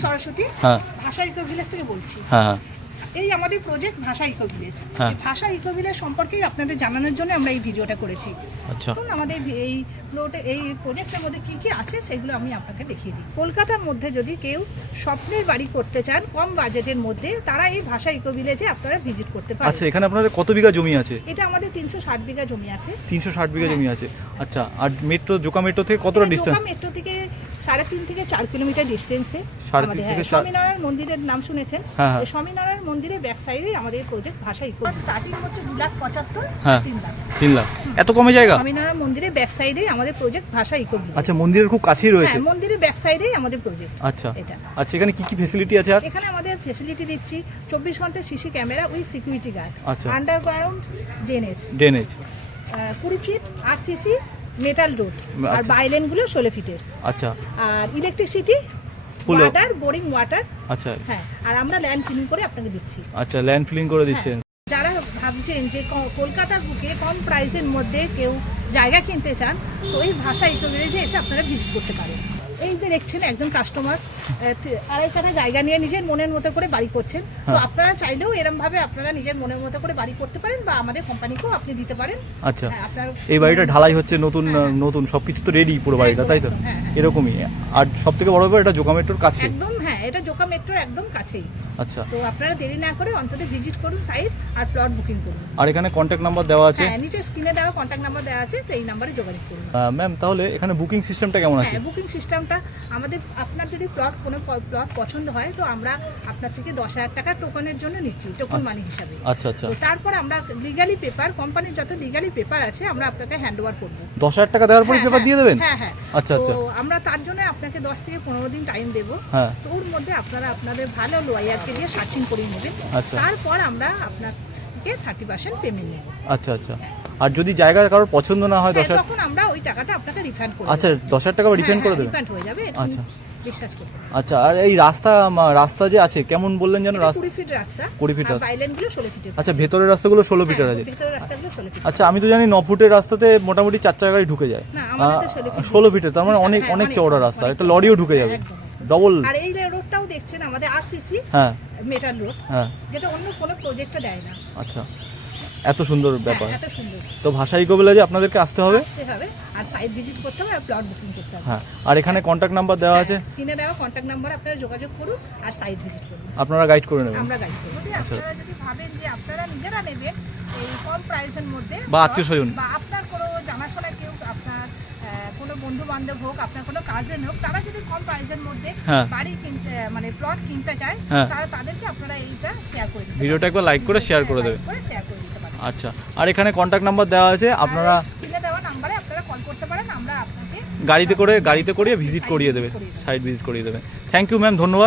সরস্বতী হ্যাঁ। ভাষা eco village থেকে বলছি। হ্যাঁ হ্যাঁ। এই আমাদের project Bhasha eco village. Bhasha eco village সম্পর্কেই আপনাদের জানানোর জন্য আমরা এই ভিডিওটা করেছি। আচ্ছা। তো আমাদের এই প্লটে এই প্রজেক্টের মধ্যে কি কি আছে সেগুলো আমি আপনাকে দেখিয়ে দিই। কলকাতার মধ্যে যদি কেউ স্বপ্নের বাড়ি করতে চান কম বাজেটের মধ্যে তারা এই ভাষা ইকো ভিলেজে আপনারা ভিজিট করতে আচ্ছা এখানে আপনাদের কত বিঘা জমি আছে? এটা আমাদের তিনশো ষাট বিঘা জমি আছে। তিনশো ষাট বিঘা জমি আছে। আচ্ছা আর মেট্রো জোকা মেট্রো থেকে কতটা ডিস্টেন্স জোকা মেট্রো থেকে সাড়ে তিন থেকে চার কিলোমিটার ডিস্টেন্সে আমাদের হ্যাঁ, স্বামীনারায়ণ মন্দিরের নাম শুনেছেন? হ্যাঁ, হ্যাঁ। স্বামীনারায়ণ মন্দিরের ব্যাক সাইডে আমাদের প্রজেক্ট ভাষা ইকো স্টার্টিং হচ্ছে দু লাখ পঁচাত্তর হ্যাঁ। তিন লাখ। তিন লাখ। এত কমে জায়গা? স্বামীনারায়ণ মন্দিরের ব্যাক সাইডে আমাদের প্রজেক্ট ভাষা ইকো আচ্ছা মন্দিরের খুব কাছেই রয়েছে? হ্যাঁ মন্দিরের ব্যাক সাইডেই আমাদের প্রজেক্ট আচ্ছা। এটা। আচ্ছা এখানে কি কি ফেসিলিটি আছে আর? এখানে আমাদের ফেসিলিটি দিচ্ছি চব্বিশ ঘণ্টা CC camera with security guard আচ্ছা। আন্ডারগ্রাউন্ড ড্রেনেজ ড্রেনেজ কুড়ি ফিট আর সিসি মেটাল রোড আর বাইলেনগুলো ষোলো ফিটের আচ্ছা। আর ইলেকট্রিসিটি ওয়াটার বোরিং ওয়াটার আচ্ছা। হ্যাঁ আর আমরা ল্যান্ড ফিলিং করে আপনাকে দিচ্ছি। আচ্ছা ল্যান্ড ফিলিং করে দিচ্ছেন। যারা ভাবছেন যে কলকাতার বুকে কম প্রাইসের মধ্যে কেউ জায়গা কিনতে চান তো এই ভাষা ইকোভিলেজে এসে আপনারা ভিজিট করতে পারেন। এই যে দেখছেন একজন কাস্টমার আড়াই কাঠা জায়গা নিয়ে নিজের মনের মতো করে বাড়ি করছেন। তো হ্যাঁ। আপনারা চাইলেও এরম ভাবে আপনারা নিজের মনের মতো করে বাড়ি করতে পারেন বা আমাদের কোম্পানিকেও আপনি দিতে পারেন। আচ্ছা। হ্যাঁ, আপনার এই বাড়িটা ঢালাই হচ্ছে নতুন নতুন সবকিছু তো রেডি পুরো বাড়িটা তাই তো? হ্যাঁ, হ্যাঁ। এরকমই। আর সব থেকে বড় ব্যাপার এটা জোকা মেট্রোর কাছে একদম হ্যাঁ এটা জোকা মেট্রোর একদম কাছেই। আচ্ছা। তো আপনারা দেরি না করে অন্তত ভিজিট করুন সাইট আর প্লট বুকিং করুন। আর এখানে কন্ট্যাক্ট নাম্বার দেওয়া আছে? হ্যাঁ নিচে স্ক্রিনে দেওয়া কন্ট্যাক্ট নাম্বার দেওয়া আছে তো এই নাম্বারে যোগাযোগ করুন। ম্যাম তাহলে এখানে বুকিং সিস্টেমটা কেমন আছে? হ্যাঁ বুকিং সিস্টেমটা আমাদের আপনার যদি প্লট কোনো প্লট পছন্দ হয় তো আমরা আপনার থেকে দশ হাজার টাকা টোকনের জন্য নিচ্ছি টোকন মানি হিসাবে। আচ্ছা আচ্ছা। তারপর আমরা লিগালি পেপার কোম্পানির যত লিগালি পেপার আছে আমরা আপনাকে হ্যান্ড ওভার করব। দশ হাজার টাকা দেওয়ার পরে হ্যাঁ, পেপার হ্যাঁ, দিয়ে দেবেন? হ্যাঁ হ্যাঁ। আচ্ছা, আচ্ছা। তো আমরা তার জন্য আপনাকে দশ থেকে পনেরো দিন টাইম দেবো। হ্যাঁ। তো ওর মধ্যে আপনারা আপনাদের ভালো লয়ারকে দিয়ে সার্চিং করিয়ে নেবেন আচ্ছা। তারপর আমরা আপনাকে থার্টি পার্সেন্ট পেমেন্ট নেব। আচ্ছা আচ্ছা। আর যদি জায়গা কারোর পছন্দ না হয় দশ হ্যাঁ, তখন আমরা ওই টাকাটা আপনাকে রিফান্ড করে আচ্ছা দশ হাজার টাকা রিফান্ড করে দেবেন রিফান্ড হয়ে যাবে আচ্ছা। বিশ্বাস করতে আচ্ছা আর এই রাস্তা রাস্তা যে আছে কেমন বললেন যেন রাস্তা? ফিট রাস্তা। 20 ফিট রাস্তা। ফিটের আচ্ছা ভেতরের রাস্তাগুলো ষোলো হ্যাঁ, আছে। ভেতরের রাস্তাগুলো ষোলো ফিট আচ্ছা আমি তো জানি ন ফুটের রাস্তাতে মোটামুটি চার চাকা গাড়ি ঢুকে যায়। না, আমাদের 16 ষোলো ফিটের তার মানে হ্যাঁ, অনেক হ্যাঁ, অনেক চওড়া রাস্তা একটা লরিও ঢুকে হ্যাঁ, যাবে। ডবল আর এই দেখছেন আমাদের আরসিসি হ্যাঁ। মেটাল রোড হ্যাঁ। যেটা অন্য কোনো প্রজেক্টে দেয় না। আচ্ছা। এত সুন্দর ব্যাপার। হ্যাঁ, এত সুন্দর। তো ভাষা ইকো ভিলেজে আপনাদেরকে আসতে হবে? আসতে হবে। আর সাইট ভিজিট করতে হবে আর প্লট বুকিং করতে হবে। হ্যাঁ। আর এখানে কন্ট্যাক্ট নাম্বার দেওয়া আছে? স্ক্রিনে দেওয়া কন্ট্যাক্ট নাম্বার আপনারা যোগাযোগ করুন আর সাইট ভিজিট করুন। আপনারা গাইড করে নেবেন। আমরা গাইড করব। আচ্ছা। আপনারা যদি ভাবেন যে আপনারা নিজেরা নেবেন এই কম প্রাইসের মধ্যে বা আত্মীয়স্বজন। বা আপনার কোনো জানাশোনা কেউ আপনার আহ, কোনো বন্ধু বান্ধব হোক আপনার কোনো কাজেন হোক তারা যদি কম প্রাইসের মধ্যে হ্যাঁ। বাড়ি কিনতে মানে প্লট কিনতে চায় হ্যাঁ। তারা তাদেরকে আপনারা এইটা শেয়ার করে দিন ভিডিওটা একবার লাইক করে শেয়ার করে দেবেন শেয়ার করে দিতে পারেন। আচ্ছা আর এখানে কন্ট্যাক্ট নাম্বার দেওয়া আছে আপনারা স্ক্রিনে দেওয়া নম্বরে আপনারা কল করতে পারেন আমরা আপনাকে গাড়িতে করে গাড়িতে করিয়ে ভিজিট করিয়ে দেবে সাইট ভিজিট করিয়ে দেবে। থ্যাংক ইউ ম্যাম ধন্যবাদ।